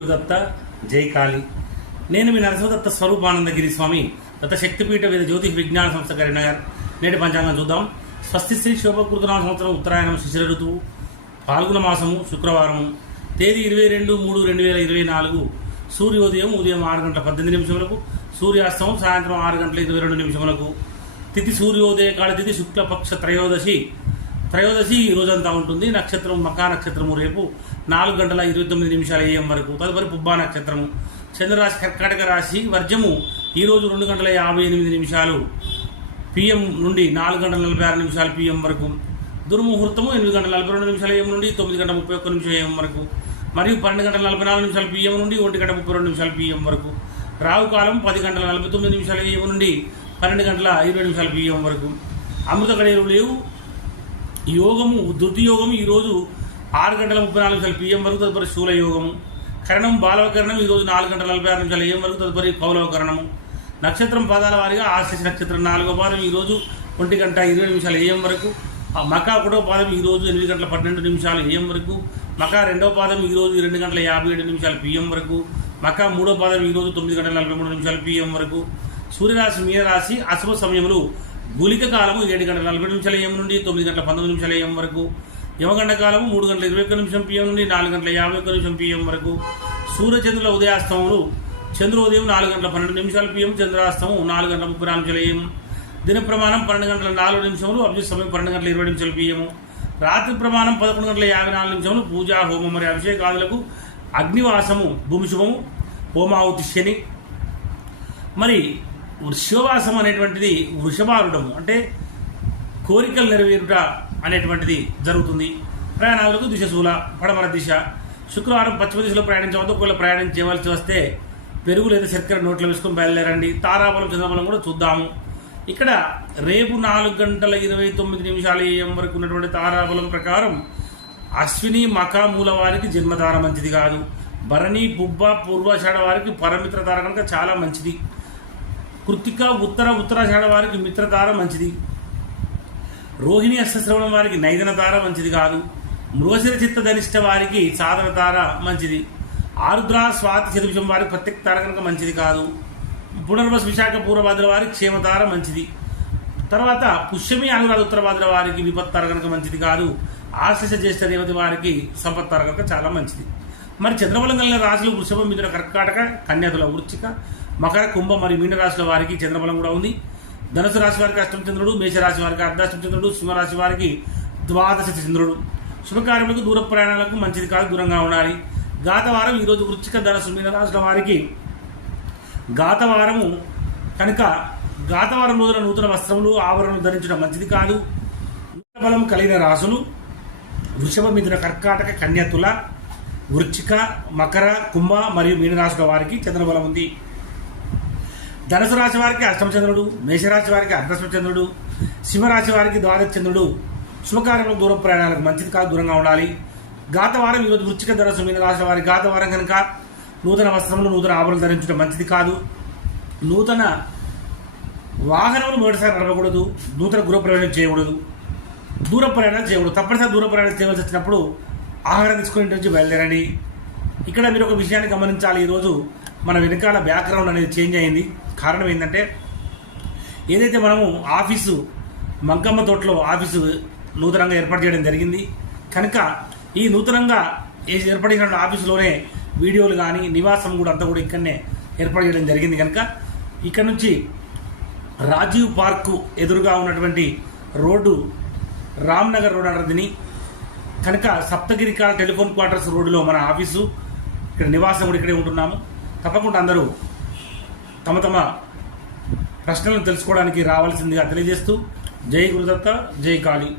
దత్త జై కాళి. నేను మీ నరసింహదత్త స్వరూపానందగిరి స్వామి దత్త శక్తిపీఠ వేద జ్యోతిష్ విజ్ఞాన సంస్థ కరీంనగర్. నేటి పంచాంగం చూద్దాం. స్వస్తి శ్రీ శోభకృతనామ సంవత్సరం ఉత్తరాయణం శిశిర ఋతువు పాల్గొన మాసము శుక్రవారము. తేదీ ఇరవై రెండు మూడు రెండు వేల ఇరవై నాలుగు. సూర్యోదయం ఉదయం ఆరు గంటల పద్దెనిమిది నిమిషములకు సూర్యాస్తమం సాయంత్రం ఆరు గంటల ఇరవై రెండు నిమిషములకు. తిథి సూర్యోదయ కాల తిథి శుక్లపక్ష త్రయోదశి. త్రయోదశి ఈ రోజంతా ఉంటుంది. నక్షత్రం మకా నక్షత్రము రేపు నాలుగు గంటల ఇరవై తొమ్మిది నిమిషాల ఏఎం వరకు తదుపరి పుబ్బా నక్షత్రము. చంద్రరాశి కర్కాటక రాశి వర్జము. ఈరోజు రెండు గంటల యాభై ఎనిమిది నిమిషాలు. పిఎం నుండి నాలుగు గంటల నలభై ఆరు నిమిషాలు పిఎం వరకు. దుర్ముహూర్తము ఎనిమిది గంటల నలభై రెండు నిమిషాల ఏం నుండి తొమ్మిది గంటల ముప్పై ఒక్క నిమిషం ఏం వరకు. మరియు పన్నెండు గంటల నలభై నాలుగు నిమిషాల పిఎం నుండి ఒంటి గంట ముప్పై రెండు నిమిషాల పిఎం వరకు. రావు కాలం పది గంటల నలభై తొమ్మిది నిమిషాల ఏం నుండి పన్నెండు గంటల ఇరవై నిమిషాల పిఎం వరకు. అమృత గడియలు లేవు. యోగము దుర్యోగము ఈరోజు ఆరు గంటల ముప్పై నాలుగు నిమిషాలు పిఎం వరకు తదుపరి శూల యోగము. కరణం బాలవకరణం ఈరోజు నాలుగు గంటల నలభై ఆరు నిమిషాలు ఏం వరకు తదుపరి కౌలవకరణము. నక్షత్రం పదాల వారిగా ఆశిష నక్షత్రం నాలుగో పాదం. ఈరోజు ఒంటి గంట ఇరవై నిమిషాలు ఏం వరకు. మకా ఒకటో పాదం ఈరోజు ఎనిమిది గంటల పన్నెండు నిమిషాలు ఏం వరకు. మకా రెండో పాదం ఈరోజు రెండు గంటల యాభై ఏడు నిమిషాలు పిఎం వరకు. మకా మూడో పాదం ఈరోజు తొమ్మిది గంటల నలభై మూడు నిమిషాలు పిఎం వరకు. సూర్యరాశి మీనరాశి అశుభ సమయంలో గులిక కాలము ఏడు గంటల నలభై నిమిషాల ఏం నుండి తొమ్మిది గంటల పంతొమ్మిది నిమిషాల ఏం వరకు. యమగంట కాలము మూడు గంటల ఇరవై ఒక్క నిమిషం పిఎం నుండి నాలుగు గంటల యాభై ఒక్క నిమిషం పిఎం వరకు. సూర్యచంద్రుల ఉదయాస్తములు చంద్రోదయం నాలుగు గంటల పన్నెండు నిమిషాలు పిఎం చంద్రాస్తమం నాలుగు గంటల ముప్పై నాలుగు నిమిషాలు ఏం దిన ప్రమాణం పన్నెండు గంటల నాలుగు నిమిషములు అభిజిత్ సమయం పన్నెండు గంటల ఇరవై నిమిషాలు పిఎము రాత్రి ప్రమాణం పదకొండు గంటల యాభై నాలుగు నిమిషములు పూజా హోమం మరియు అభిషేకాదులకు అగ్నివాసము భూమి శుభము హోమావతి శని. మరి వృషభవాసం అనేటువంటిది వృషభారుడము. అంటే కోరికలు నెరవేరుట అనేటువంటిది జరుగుతుంది. ప్రయాణాలకు దిశ శూల పడమర దిశ. శుక్రవారం పశ్చిమ దిశలో ప్రయాణించవద్దు ఒకవేళ ప్రయాణం చేయవలసి వస్తే పెరుగు లేదా చక్కెర నోట్లో వేసుకొని బయలుదేరండి. తారాబలం చంద్రబలం కూడా చూద్దాము. ఇక్కడ రేపు నాలుగు గంటల ఇరవై తొమ్మిది నిమిషాల ఏఎం వరకు ఉన్నటువంటి తారాబలం ప్రకారం అశ్విని మఖ మూల వారికి జన్మధార మంచిది కాదు. భరణి బుబ్బ పూర్వాషాఢ వారికి పరమిత్రధార కనుక చాలా మంచిది. కృతిక ఉత్తర ఉత్తరాషాఢ వారికి మిత్రధార మంచిది. రోహిణి అష్టశ్రవణం వారికి నైదన తార మంచిది కాదు. మృగశిర చిత్త ధనిష్ట వారికి సాధన తార మంచిది. ఆరుద్ర స్వాతి చతుర్భుజం వారికి ప్రత్యేక తార కనుక మంచిది కాదు. పునర్వస్ విశాఖ పూర్వభాద్ర వారికి క్షేమతార మంచిది. తర్వాత పుష్యమి అనురాధ ఉత్తరభాద్ర వారికి విపత్తార కనుక మంచిది కాదు. ఆశిష జ్యేష్ఠ దేవత వారికి సంపత్తార కనుక చాలా మంచిది. మరి చంద్రబలం కలిగిన రాశులు వృషభం మిథున కర్కాటక కన్యాతుల వృచ్చిక మకర కుంభ మరియు మీన రాశుల వారికి చంద్రబలం కూడా ఉంది. ధనుసు రాశి వారికి అష్టమ చంద్రుడు మేషరాశి వారికి అర్ధాష్టమ చంద్రుడు సింహరాశి వారికి ద్వాదశ చంద్రుడు. శుభకార్యములకు దూర ప్రయాణాలకు మంచిది కాదు దూరంగా ఉండాలి. గాతవారం ఈరోజు వృచ్చిక ధనసు మీన వారికి గాతవారము కనుక గాతవారం రోజున నూతన వస్త్రములు ఆభరణలు ధరించడం మంచిది కాదు. బలం కలిగిన రాసులు వృషభ మిథున కర్కాటక కన్యతుల వృచ్చిక మకర కుంభ మరియు మీనరాశుల వారికి చంద్రబలం ఉంది. ధనుసు రాశి వారికి అష్టమచంద్రుడు మేషరాశి వారికి అర్ధశ్వచంద్రుడు సింహరాశి వారికి ద్వాదశ శుభకార్యములకు దూర ప్రయాణాలకు మంచిది కాదు దూరంగా ఉండాలి. గాతవారం ఈరోజు వృచ్చిక ధనసు మీన రాశి వారి గాతవారం కనుక నూతన వస్త్రములు నూతన ఆభరణలు ధరించడం మంచిది కాదు. నూతన వాహనములు మొదటిసారి నడపకూడదు నూతన గృహ ప్రయాణం చేయకూడదు దూర ప్రయాణం చేయకూడదు. తప్పనిసరి దూర ప్రయాణం చేయవలసి వచ్చినప్పుడు ఆహారం తీసుకుని ఇంటి నుంచి బయలుదేరండి. ఇక్కడ మీరు ఒక విషయాన్ని గమనించాలి. ఈరోజు మన వెనకాల బ్యాక్గ్రౌండ్ అనేది చేంజ్ అయింది. కారణం ఏంటంటే ఏదైతే మనము ఆఫీసు మంకమ్మ తోటలో ఆఫీసు నూతనంగా ఏర్పాటు చేయడం జరిగింది. కనుక ఈ నూతనంగా ఏర్పడిన ఏర్పాటు ఆఫీసులోనే వీడియోలు కానీ నివాసం కూడా అంతా కూడా ఇక్కడనే ఏర్పాటు చేయడం జరిగింది కనుక. ఇక్కడ నుంచి రాజీవ్ పార్కు ఎదురుగా ఉన్నటువంటి రోడ్డు రామ్నగర్ రోడ్ అనేది కనుక సప్తగిరికాల టెలిఫోన్ క్వార్టర్స్ రోడ్డులో మన ఆఫీసు. ఇక్కడ నివాసం కూడా ఇక్కడే ఉంటున్నాము. తప్పకుండా అందరూ తమ తమ ప్రశ్నలను తెలుసుకోవడానికి రావాల్సిందిగా తెలియజేస్తూ జై గురుదత్త జై కాళీ.